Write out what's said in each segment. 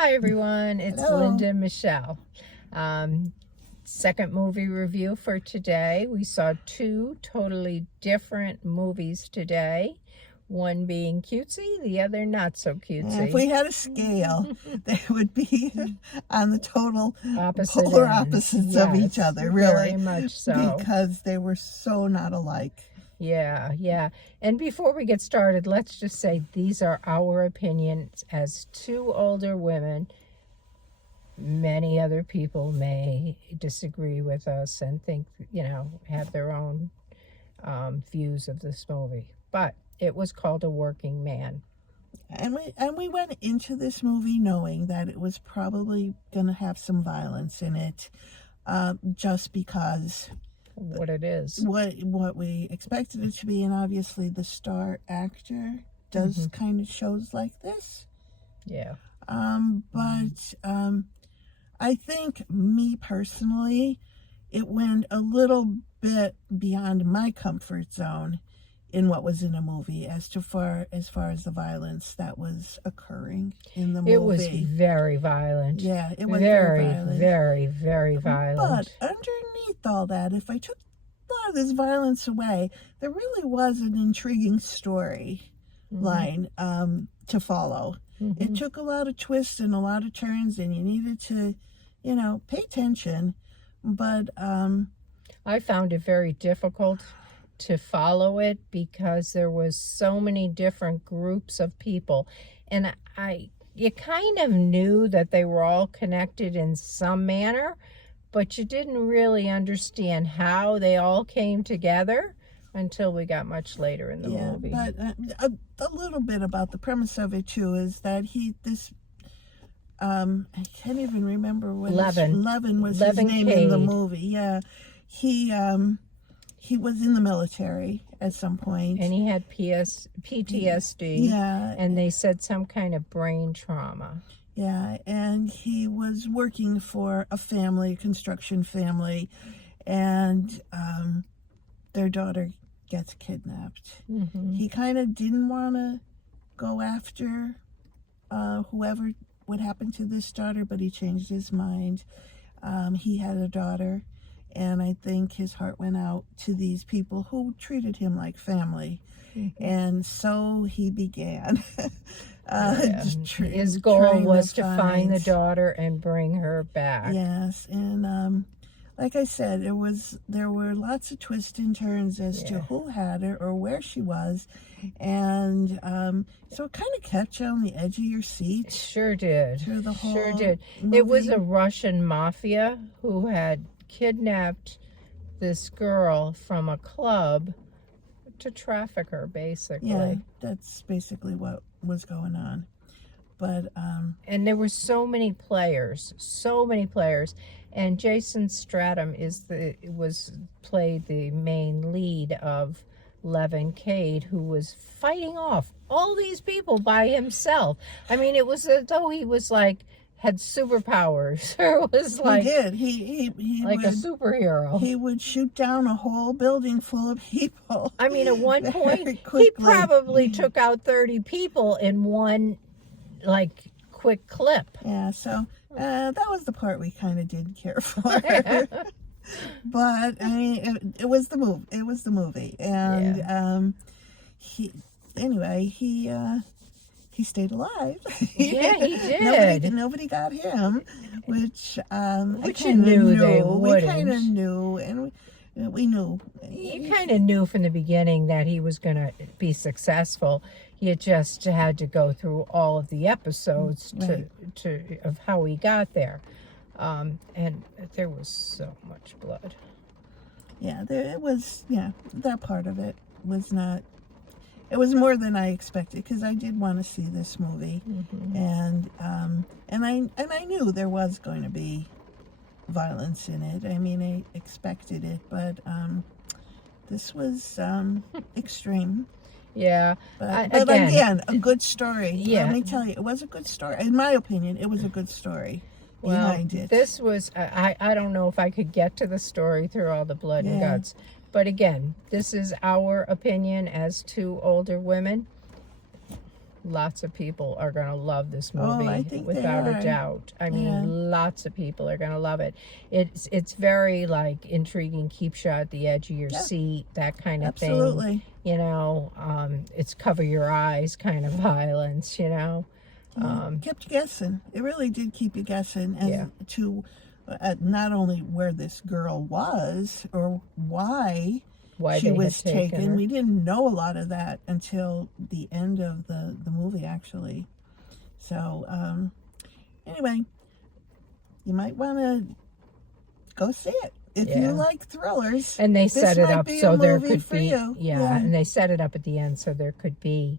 Hi everyone, it's Hello. Linda Michelle. Second movie review for today. We saw two totally different movies today. One being cutesy, the other not so cutesy. If we had a scale, they would be on the total Opposite polar ends. opposites of each Yes, other, really. very much so. Because they were so not alike. Yeah. And before we get started, let's just say these are our opinions as two older women. Many other people may disagree with us and think, have their own views of this movie. But it was called A Working Man. And we went into this movie knowing that it was probably going to have some violence in it, just because what it is, what we expected it to be, and obviously the star actor does kind of shows like this. Yeah. But I think, me personally, it went a little bit beyond my comfort zone in what was in a movie as far as the violence that was occurring in the movie. It was very violent. Yeah, it was very violent. Very violent. But underneath all that, if I took a lot of this violence away, there really was an intriguing story line to follow. It took a lot of twists and a lot of turns, and you needed to, pay attention. But I found it very difficult to follow it because there was so many different groups of people, and you kind of knew that they were all connected in some manner, but you didn't really understand how they all came together until we got much later in the movie. But a little bit about the premise of it too is that I can't even remember what Levin was his name in the movie. Yeah, he was in the military at some point, and he had PTSD. Yeah, and they said some kind of brain trauma. Yeah, and he was working for a construction family, and their daughter gets kidnapped. He kind of didn't want to go after whoever would happen to this daughter, but he changed his mind. He had a daughter, and I think his heart went out to these people who treated him like family. And so he began. His goal was to find the daughter and bring her back. Yes, and like I said, there were lots of twists and turns as to who had her or where she was, and so it kind of kept you on the edge of your seat. Sure did. Through the whole movie. It was a Russian mafia who had kidnapped this girl from a club to traffic her, basically. Yeah, that's basically what was going on. But and there were so many players, and Jason Statham played the main lead of Levin Cade, who was fighting off all these people by himself. I mean, it was as though he was had superpowers. It was like he did. He like a superhero. He would shoot down a whole building full of people. I mean, at one point, he probably took out 30 people in one quick clip. Yeah, so that was the part we kind of didn't care for. But I mean, it was the movie, and he stayed alive. Yeah, he did. Nobody got him, which you knew they wouldn't. We kind of knew, and we knew. You kind of knew from the beginning that he was going to be successful. You just had to go through all of the episodes of how he got there, and there was so much blood. Yeah, it was. Yeah, that part of it was not. It was more than I expected because I did want to see this movie, and I knew there was going to be violence in it. I mean, I expected it, but this was extreme. Yeah, but again, a good story. Yeah, let me tell you, it was a good story. In my opinion, it was a good story behind it. This was. I don't know if I could get to the story through all the blood and guts. But again, this is our opinion as two older women. lots of people are going to love this Oh, movie I think they without a are. doubt. I mean, Yeah. lots of people are going to love it. It's very like intriguing, keeps you at the edge of your Yeah. seat, that kind of thing. Absolutely. You know, it's cover your eyes kind of violence, you know. Kept you guessing. It really did keep you guessing as Yeah. to not only where this girl was or why Why she they was had taken taken. her. We didn't know a lot of that until the end of the movie, actually. So, anyway, you might want to go see it if Yeah. you like thrillers. And they This set it might up be so a there movie could for be, you. yeah, and they set it up at the end so there could be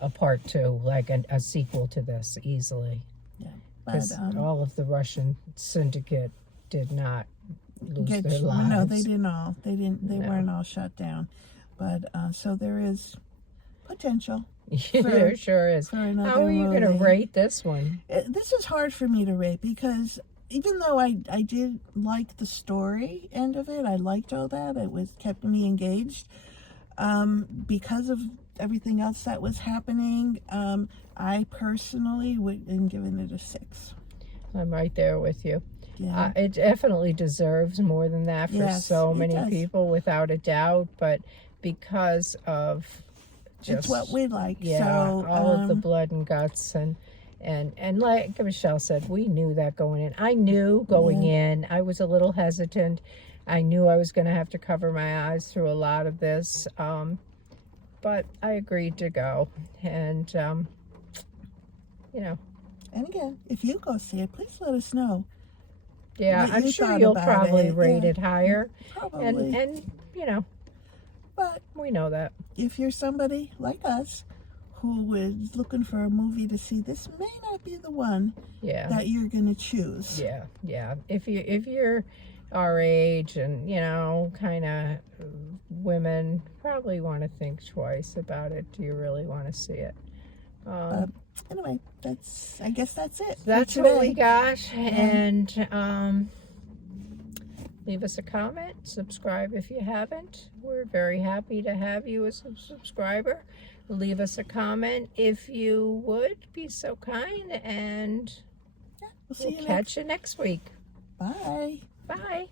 a part 2, like a sequel to this easily. Yeah. Because But, all of the Russian syndicate did not lose their no, lives. they didn't all. They didn't. They No. weren't all shut down. But so there is potential There sure is. for another How are you going to movie. rate this one? This is hard for me to rate because even though I did like the story end of it, I liked all that. It was kept me engaged. Because of everything else that was happening, I personally would have given it a 6. I'm right there with you. Yeah. It definitely deserves more than that for Yes, so it many does. people, without a doubt. But because of just It's what we like. yeah, So, all of the blood and guts and like Michelle said, we knew that going in. I knew going in. I was a little hesitant. I knew I was going to have to cover my eyes through a lot of this, but I agreed to go. And you know, and again, if you go see it, please let us know. yeah, What I'm you sure thought you'll about probably it, rate yeah. it higher. Probably. And you know, But we know that. if you're somebody like us who is looking for a movie to see, this may not be the one Yeah. that you're going to choose. Yeah. If you're our age and, you know, kind of women, probably want to think twice about it. Do you really want to see it? Anyway, I guess that's it. for That's what we today. got. And leave us a comment. Subscribe if you haven't. We're very happy to have you as a subscriber. Leave us a comment if you would be so kind. And We'll see we'll you catch you next week. next. Bye. Bye.